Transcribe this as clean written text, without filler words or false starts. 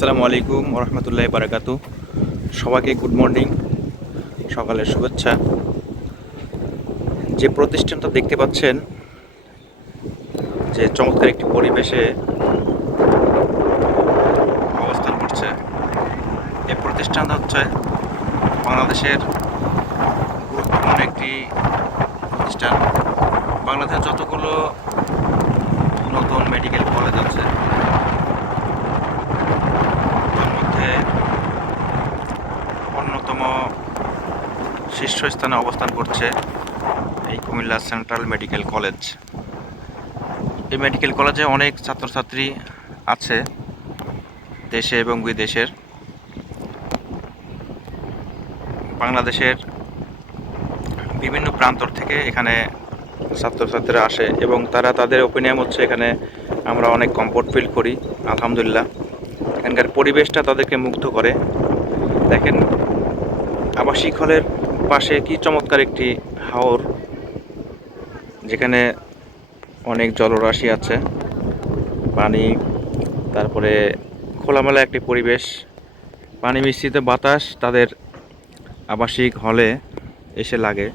আসসালামু আলাইকুম রহমতুল্লাহ বারাকাতু। সবাইকে গুড মর্নিং, সকালের শুভেচ্ছা। যে প্রতিষ্ঠানটা দেখতে পাচ্ছেন, যে চমৎকার একটি পরিবেশে অবস্থান করছে, এই প্রতিষ্ঠানটা হচ্ছে বাংলাদেশের গুরুত্বপূর্ণ একটি প্রতিষ্ঠান। বাংলাদেশের যতগুলো নতুন মেডিকেল কলেজ আছে তার মধ্যে অন্যতম শীর্ষস্থানে অবস্থান করছে এই কুমিল্লা সেন্ট্রাল মেডিকেল কলেজ। এই মেডিকেল কলেজে অনেক ছাত্রছাত্রী আছে দেশে এবং বিদেশের। বাংলাদেশের বিভিন্ন প্রান্ত থেকে এখানে ছাত্রছাত্রীরা আসে এবং তারা তাদের ওপিনিয়ন হচ্ছে এখানে আমরা অনেক কমফোর্ট ফিল করি। আলহামদুলিল্লাহ, এখানকার পরিবেশটা তাদেরকে মুগ্ধ করে। দেখেন, আবাসিক হলের পাশে কি চমৎকার একটি হাওর, যেখানে অনেক জলরাশি আছে, পানি, তারপরে খোলামেলা একটি পরিবেশ, পানি মিশ্রিত বাতাস তাদের আবাসিক হলে এসে লাগে।